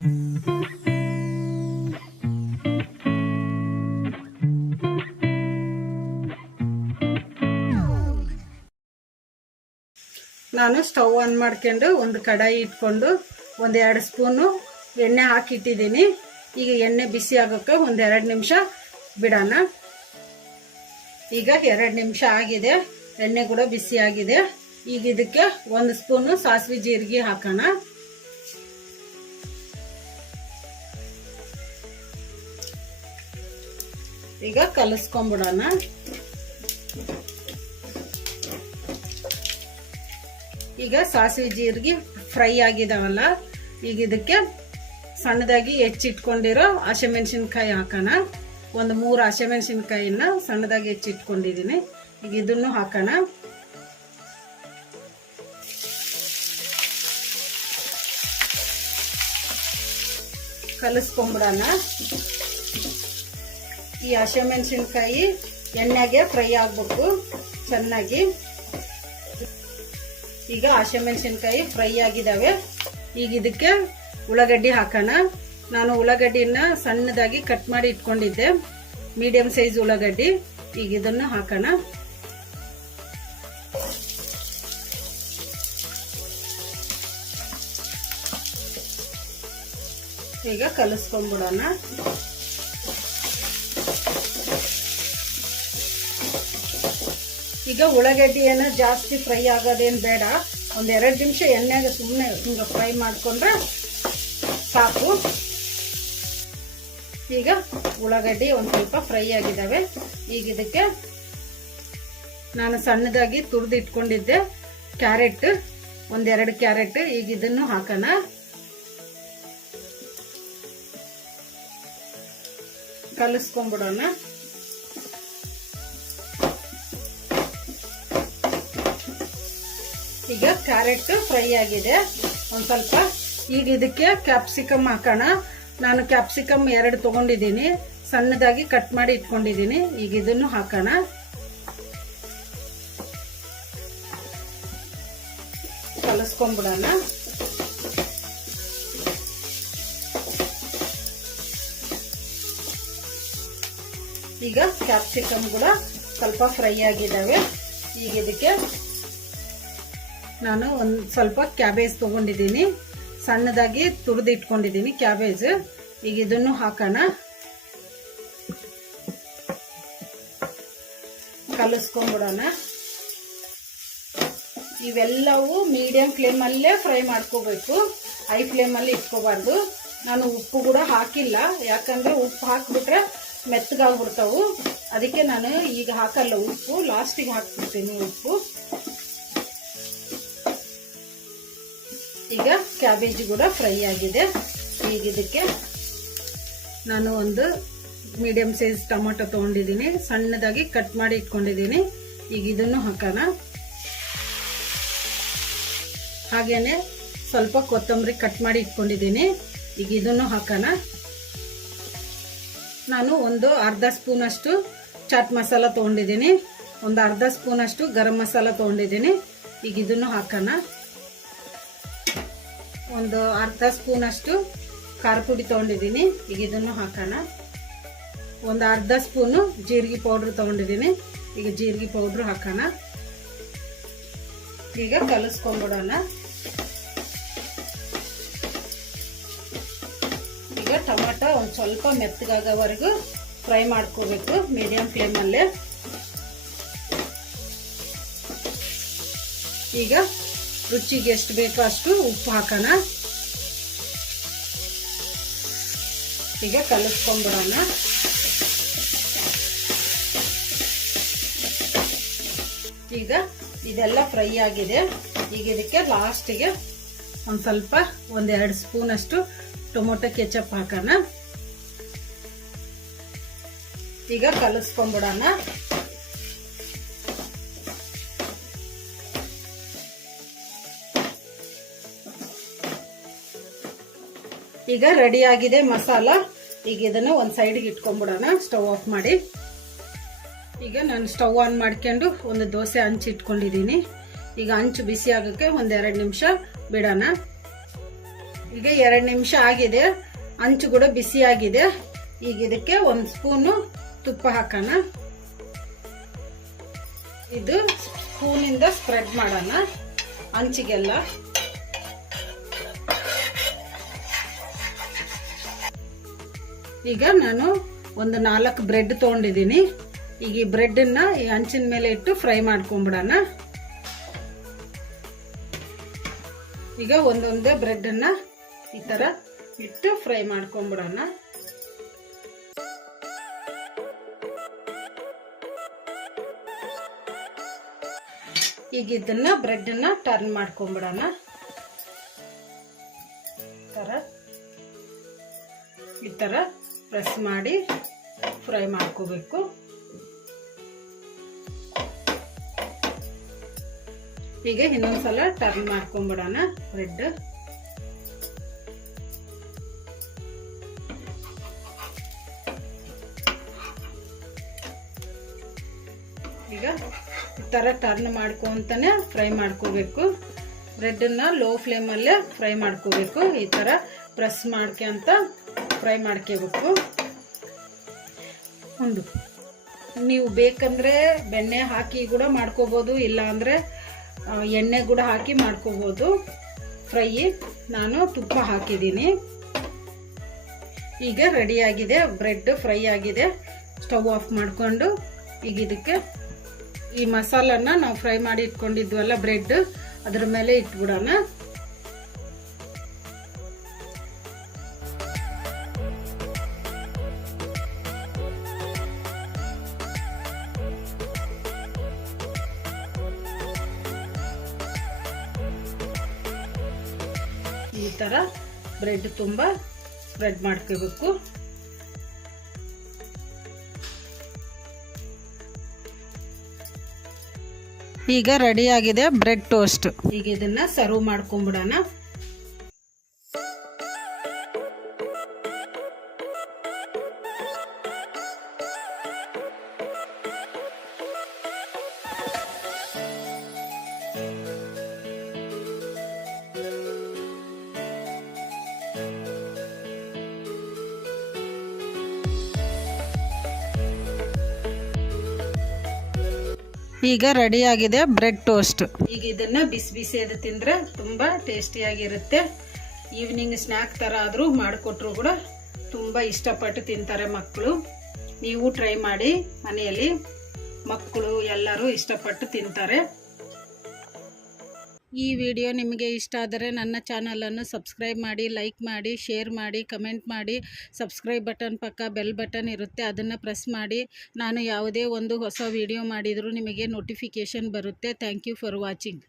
ನಾನು stove on ಮಾಡ್ಕೊಂಡು ಒಂದು ಕಡಾಯಿ ಇಟ್ಕೊಂಡು ಒಂದು 2 ಸ್ಪೂನು ಎಣ್ಣೆ ಹಾಕಿಟ್ಟಿದ್ದೀನಿ. ಈಗ ಎಣ್ಣೆ ಬಿಸಿ ಆಗೋಕ್ಕೆ ಒಂದು 2 ನಿಮಿಷ ಬಿಡೋಣ. ಈಗ 2 ನಿಮಿಷ ಆಗಿದೆ, ಎಣ್ಣೆ ಕೂಡ ಬಿಸಿ ಆಗಿದೆ. ಈಗ ಇದಕ್ಕೆ 1 ಸ್ಪೂನು ಸಾಸಿವೆ ಜೀರಿಗೆ ಹಾಕೋಣ. ಈಗ ಕಲಸ್ಕೊಂಡ್ಬಿಡೋಣ. ಈಗ ಸಾಸಿವೆ ಜೀರಿಗೆ ಫ್ರೈ ಆಗಿದಾವಲ್ಲ, ಈಗ ಇದಕ್ಕೆ ಸಣ್ಣದಾಗಿ ಹೆಚ್ಚಿಟ್ಕೊಂಡಿರೋ ಹಸಿಮೆಣಸಿನ್ಕಾಯಿ ಹಾಕೋಣ. ಒಂದು 3 ಹಸಿಮೆಣಸಿನ್ಕಾಯಿನ ಸಣ್ಣದಾಗಿ ಹೆಚ್ಚಿಟ್ಕೊಂಡಿದ್ದೀನಿ. ಈಗ ಇದನ್ನು ಹಾಕೋಣ. ಕಲಸ್ಕೊಂಡ್ಬಿಡೋಣ. ಈ ಹಸಿಮೆಣಸಿನ್ಕಾಯಿ ಎಣ್ಣೆಗೆ ಫ್ರೈ ಆಗ್ಬೇಕು ಚೆನ್ನಾಗಿ. ಈಗ ಹಸಿಮೆಣಸಿನ್ಕಾಯಿ ಫ್ರೈ ಆಗಿದಾವೆ. ಈಗ ಇದಕ್ಕೆ ಉಳ್ಳಾಗಡ್ಡಿ ಹಾಕೋಣ. ನಾನು ಉಳ್ಳಾಗಡ್ಡಿನ ಸಣ್ಣದಾಗಿ ಕಟ್ ಮಾಡಿ ಇಟ್ಕೊಂಡಿದ್ದೆ, ಮೀಡಿಯಂ ಸೈಜ್ ಉಳ್ಳಾಗಡ್ಡಿ. ಈಗ ಇದನ್ನು ಹಾಕೋಣ. ಈಗ ಕಲಸ್ಕೊಂಡ್ಬಿಡೋಣ. ಈಗ ಉಳ್ಳಾಗಡ್ಡಿ ಏನೋ ಜಾಸ್ತಿ ಫ್ರೈ ಆಗೋದೇನು ಬೇಡ, ಒಂದು 2 ನಿಮಿಷ ಎಣ್ಣೆಗೆ ಸುಮ್ಮನೆ ಹಿಂಗೆ ಫ್ರೈ ಮಾಡ್ಕೊಂಡ್ರೆ ಸಾಕು. ಈಗ ಉಳ್ಳಾಗಡ್ಡಿ ಒಂದು ಸ್ವಲ್ಪ ಫ್ರೈ ಆಗಿದ್ದಾವೆ. ಈಗ ಇದಕ್ಕೆ ನಾನು ಸಣ್ಣದಾಗಿ ತುರಿದು ಇಟ್ಕೊಂಡಿದ್ದೆ ಕ್ಯಾರೆಟ್, ಒಂದು 2 ಕ್ಯಾರೆಟ್. ಈಗ ಇದನ್ನು ಹಾಕೋಣ. ಕಲಸ್ಕೊಂಡ್ಬಿಡೋಣ. ಈಗ ಕ್ಯಾರೆಟ್ ಫ್ರೈ ಆಗಿದೆ ಒಂದು ಸ್ವಲ್ಪ. ಈಗ ಇದಕ್ಕೆ ಕ್ಯಾಪ್ಸಿಕಮ್ ಹಾಕೋಣ. ನಾನು ಕ್ಯಾಪ್ಸಿಕಮ್ 2 ತಗೊಂಡಿದ್ದೀನಿ, ಸಣ್ಣದಾಗಿ ಕಟ್ ಮಾಡಿ ಇಟ್ಕೊಂಡಿದ್ದೀನಿ. ಈಗ ಇದನ್ನು ಹಾಕೋಣ. ಕಲಸ್ಕೊಂಡ್ಬಿಡೋಣ. ಈಗ ಕ್ಯಾಪ್ಸಿಕಮ್ ಕೂಡ ಸ್ವಲ್ಪ ಫ್ರೈ ಆಗಿದ್ದಾವೆ. ಈಗ ಇದಕ್ಕೆ ನಾನು ಒಂದು ಸ್ವಲ್ಪ ಕ್ಯಾಬೇಜ್ ತಗೊಂಡಿದ್ದೀನಿ, ಸಣ್ಣದಾಗಿ ತುರಿದು ಇಟ್ಕೊಂಡಿದ್ದೀನಿ ಕ್ಯಾಬೇಜ್. ಈಗ ಇದನ್ನು ಹಾಕೋಣ. ಕಲಸ್ಕೊಂಡ್ಬಿಡೋಣ. ಇವೆಲ್ಲವೂ ಮೀಡಿಯಂ ಫ್ಲೇಮಲ್ಲೇ ಫ್ರೈ ಮಾಡ್ಕೋಬೇಕು, ಹೈ ಫ್ಲೇಮಲ್ಲಿ ಇಟ್ಕೋಬಾರ್ದು. ನಾನು ಉಪ್ಪು ಕೂಡ ಹಾಕಿಲ್ಲ, ಯಾಕಂದ್ರೆ ಉಪ್ಪು ಹಾಕ್ಬಿಟ್ರೆ ಮೆತ್ತಗಾಗ್ಬಿಡ್ತಾವು. ಅದಕ್ಕೆ ನಾನು ಈಗ ಹಾಕಲ್ಲ, ಉಪ್ಪು ಲಾಸ್ಟಿಗೆ ಹಾಕ್ಬಿಡ್ತೀನಿ ಉಪ್ಪು. ಈಗ ಕ್ಯಾಬೇಜ್ ಕೂಡ ಫ್ರೈ ಆಗಿದೆ. ಈಗ ಇದಕ್ಕೆ ನಾನು ಒಂದು ಮೀಡಿಯಂ ಸೈಜ್ ಟೊಮೆಟೊ ತಗೊಂಡಿದ್ದೀನಿ, ಸಣ್ಣದಾಗಿ ಕಟ್ ಮಾಡಿ ಇಟ್ಕೊಂಡಿದ್ದೀನಿ. ಈಗ ಇದನ್ನು ಹಾಕೋಣ. ಹಾಗೇನೆ ಸ್ವಲ್ಪ ಕೊತ್ತಂಬರಿ ಕಟ್ ಮಾಡಿ ಇಟ್ಕೊಂಡಿದ್ದೀನಿ. ಈಗ ಇದನ್ನು ಹಾಕೋಣ. ನಾನು ಒಂದು ಅರ್ಧ ಸ್ಪೂನ್ ಅಷ್ಟು ಚಾಟ್ ಮಸಾಲ ತಗೊಂಡಿದ್ದೀನಿ, ಒಂದು ಅರ್ಧ ಸ್ಪೂನ್ ಅಷ್ಟು ಗರಂ ಮಸಾಲ ತಗೊಂಡಿದ್ದೀನಿ. ಈಗ ಇದನ್ನು ಹಾಕೋಣ. ಒಂದು ಅರ್ಧ ಸ್ಪೂನ್ ಅಷ್ಟು ಖಾರ ಪುಡಿ ತಗೊಂಡಿದ್ದೀನಿ. ಈಗ ಇದನ್ನು ಹಾಕೋಣ. ಒಂದು ಅರ್ಧ ಸ್ಪೂನು ಜೀರಿಗೆ ಪೌಡ್ರ್ ತಗೊಂಡಿದ್ದೀನಿ. ಈಗ ಜೀರಿಗೆ ಪೌಡ್ರ್ ಹಾಕೋಣ. ಈಗ ಕಲಸ್ಕೊಂಡ್ಬಿಡೋಣ. ಈಗ ಟೊಮೆಟೊ ಒಂದು ಸ್ವಲ್ಪ ಮೆತ್ತಗಾಗೋವರೆಗೂ ಫ್ರೈ ಮಾಡ್ಕೋಬೇಕು ಮೀಡಿಯಂ ಫ್ಲೇಮಲ್ಲೇ. ಈಗ ರುಚಿಗೆ ಎಷ್ಟು ಬೇಕೋ ಅಷ್ಟು ಉಪ್ಪು ಹಾಕೋಣ. ಈಗ ಕಲಸ್ಕೊಂಡ್ಬಿಡೋಣ. ಈಗ ಇದೆಲ್ಲ ಫ್ರೈ ಆಗಿದೆ. ಈಗ ಇದಕ್ಕೆ ಲಾಸ್ಟಿಗೆ ಒಂದು ಸ್ವಲ್ಪ 1-2 ಸ್ಪೂನ್ ಅಷ್ಟು ಟೊಮೊಟೊ ಕೆಚಪ್ ಹಾಕೋಣ. ಈಗ ಕಲಸ್ಕೊಂಡ್ಬಿಡೋಣ. ಈಗ ರೆಡಿ ಆಗಿದೆ ಮಸಾಲ. ಈಗ ಇದನ್ನು ಒಂದು ಸೈಡ್ಗೆ ಇಟ್ಕೊಂಡ್ಬಿಡೋಣ, ಸ್ಟವ್ ಆಫ್ ಮಾಡಿ. ಈಗ ನಾನು ಸ್ಟವ್ ಆನ್ ಮಾಡ್ಕೊಂಡು ಒಂದು ದೋಸೆ ಹಂಚು ಇಟ್ಕೊಂಡಿದ್ದೀನಿ. ಈಗ ಹಂಚು ಬಿಸಿ ಆಗೋಕ್ಕೆ ಒಂದು 2 ನಿಮಿಷ ಬಿಡೋಣ. ಈಗ 2 ನಿಮಿಷ ಆಗಿದೆ, ಅಂಚು ಕೂಡ ಬಿಸಿ ಆಗಿದೆ. ಈಗ ಇದಕ್ಕೆ 1 ಸ್ಪೂನು ತುಪ್ಪ ಹಾಕೋಣ. ಇದು ಸ್ಪೂನಿಂದ ಸ್ಪ್ರೆಡ್ ಮಾಡೋಣ ಅಂಚಿಗೆಲ್ಲ. ಈಗ ನಾನು ಒಂದು 4 ಬ್ರೆಡ್ ತೊಗೊಂಡಿದ್ದೀನಿ. ಈಗ ಈ ಬ್ರೆಡ್ನ ಈ ಅಂಚಿನ ಮೇಲೆ ಇಟ್ಟು ಫ್ರೈ ಮಾಡ್ಕೊಂಡ್ಬಿಡೋಣ. ಈಗ ಒಂದೊಂದೇ ಬ್ರೆಡ್ನ ಈ ತರ ಇಟ್ಟು ಫ್ರೈ ಮಾಡ್ಕೊಂಡ್ಬಿಡೋಣ. ಈಗ ಇದನ್ನ ಬ್ರೆಡ್ನ ಟರ್ನ್ ಮಾಡ್ಕೊಂಡ್ಬಿಡೋಣ. ಈ ತರ ಪ್ರೆಸ್ ಮಾಡಿ ಫ್ರೈ ಮಾಡ್ಕೋಬೇಕು. ಈಗ ಇನ್ನೊಂದ್ಸಲ ಟರ್ನ್ ಮಾಡ್ಕೊಂಡ್ಬಿಡೋಣ ಬ್ರೆಡ್. ಈಗ ಈ ತರ ಟರ್ನ್ ಮಾಡ್ಕೊಂತಾನೆ ಫ್ರೈ ಮಾಡ್ಕೋಬೇಕು. ಬ್ರೆಡ್ನ ಲೋ ಫ್ಲೇಮಲ್ಲೇ ಫ್ರೈ ಮಾಡ್ಕೋಬೇಕು. ಈ ತರ ಪ್ರೆಸ್ ಮಾಡ್ಕೊಂತ ಫ್ರೈ ಮಾಡ್ಕೋಬೇಕು. ನೀವು ಬೇಕಂದ್ರೆ ಬೆಣ್ಣೆ ಹಾಕಿ ಕೂಡ ಮಾಡ್ಕೋಬಹುದು, ಇಲ್ಲ ಅಂದ್ರೆ ಎಣ್ಣೆ ಕೂಡ ಹಾಕಿ ಮಾಡ್ಕೋಬಹುದು ಫ್ರೈ. ನಾನು ತುಪ್ಪ ಹಾಕಿದ್ದೀನಿ. ಈಗ ರೆಡಿ ಆಗಿದೆ, ಬ್ರೆಡ್ ಫ್ರೈ ಆಗಿದೆ. ಸ್ಟವ್ ಆಫ್ ಮಾಡ್ಕೊಂಡು ಈಗ ಇದಕ್ಕೆ ಈ ಮಸಾಲನ್ನ ನಾವು ಫ್ರೈ ಮಾಡಿ ಇಟ್ಕೊಂಡಿದ್ವಲ್ಲ ಬ್ರೆಡ್, ಅದ್ರ ಮೇಲೆ ಇಟ್ಬಿಡೋಣ. ಈ ತರ ಬ್ರೆಡ್ ತುಂಬಾ ಸ್ಪ್ರೆಡ್ ಮಾಡ್ಕೋಬೇಕು. ಈಗ ರೆಡಿ ಆಗಿದೆ ಬ್ರೆಡ್ ಟೋಸ್ಟ್. ಈಗ ಇದನ್ನ ಸರ್ವ್ ಮಾಡ್ಕೊಂಡ್ಬಿಡೋಣ. ಈಗ ರೆಡಿ ಆಗಿದೆ ಬ್ರೆಡ್ ಟೋಸ್ಟ್. ಈಗ ಇದನ್ನ ಬಿಸಿ ಬಿಸಿಯಾದ ತಿಂದ್ರೆ ತುಂಬಾ ಟೇಸ್ಟಿಯಾಗಿರುತ್ತೆ. ಈವ್ನಿಂಗ್ ಸ್ನ್ಯಾಕ್ ತರ ಆದ್ರೂ ಮಾಡಿಕೊಟ್ರು ಕೂಡ ತುಂಬಾ ಇಷ್ಟಪಟ್ಟು ತಿಂತಾರೆ ಮಕ್ಕಳು. ನೀವು ಟ್ರೈ ಮಾಡಿ ಮನೆಯಲ್ಲಿ, ಮಕ್ಕಳು ಎಲ್ಲರೂ ಇಷ್ಟಪಟ್ಟು ತಿಂತಾರೆ. ಈ ವಿಡಿಯೋ ನಿಮಗೆ ಇಷ್ಟ ಆದರೆ ನನ್ನ ಚಾನಲನ್ನು ಸಬ್ಸ್ಕ್ರೈಬ್ ಮಾಡಿ, ಲೈಕ್ ಮಾಡಿ, ಶೇರ್ ಮಾಡಿ, ಕಮೆಂಟ್ ಮಾಡಿ. ಸಬ್ಸ್ಕ್ರೈಬ್ ಬಟನ್ ಪಕ್ಕ ಬೆಲ್ ಬಟನ್ ಇರುತ್ತೆ, ಅದನ್ನು ಪ್ರೆಸ್ ಮಾಡಿ. ನಾನು ಯಾವುದೇ ಒಂದು ಹೊಸ ವಿಡಿಯೋ ಮಾಡಿದರೂ ನಿಮಗೆ ನೋಟಿಫಿಕೇಷನ್ ಬರುತ್ತೆ. Thank you for watching.